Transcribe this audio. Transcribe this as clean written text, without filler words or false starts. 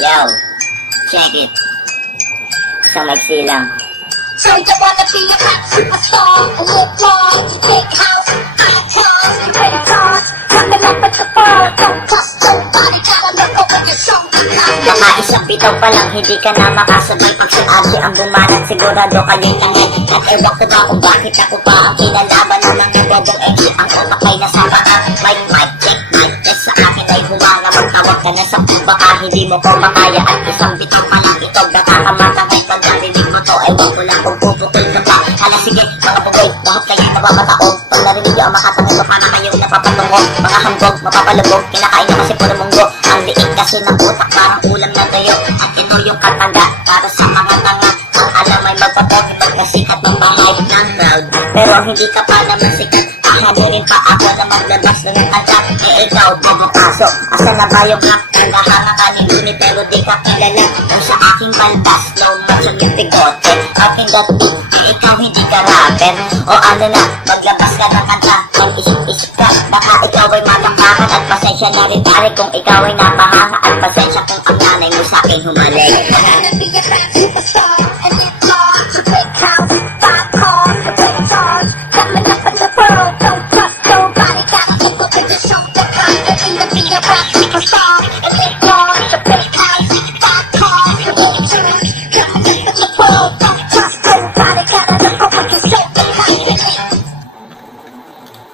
Yo, check it. Isang maiksi lang. So you wanna be a rap superstar, a live large, big house, high cars, you ready cars, coming up at the bar, don't trust nobody, gotta look over your shoulder. Baka isang pitaw pa lang, hindi ka na makasabay. Pag si Ate ang bumanat, sigurado kayo'y tangay. At ewan ko ba kung bakit ako pa ang kinalaban ng mga gadong exit. Ang utak ay nasama ka, mic check, mic test. Sa akin ay humana, magtawag ka na sa baka hindi mo ko makaya. At isang bitaw pa lang ito, nakakamatangay. Pag narinig mo to, ewan ko lang kung puputol ka pa. Hala sige, mga bugoy, bakit kayo'y nababataog? Pag narinig yung makatangay to, paano kayong napapatungo? Mga hambog, mapapalubog, kinakain na kasi puro munggo. Ang liit kaso ng utak, parang ulam na tayo. At ito yung katanda, para sa mga tanga. Ang alam ay magpapogi pagkasikat ng bahay ng crowd. Pero hindi ka pa naman sikat, hahanunin pa ako na maglabas na ng kanta. Eh ikaw, bumukaso, asa na ba yung rap? Nagahanga ka ni Luni pero di ka kilala. Kung sa aking balbas, no much ang yung bigote. Aking dati, eh ikaw hindi ka rapper. O ano na, maglabas ka ng kanta. Mag-isip-isip ka, baka ikaw ay matangkakan. At pasensya na rin pare kung ikaw ay napahanga. At pasensya kung ang nanay mo sa akin humalik. Wanna be a rap superstar,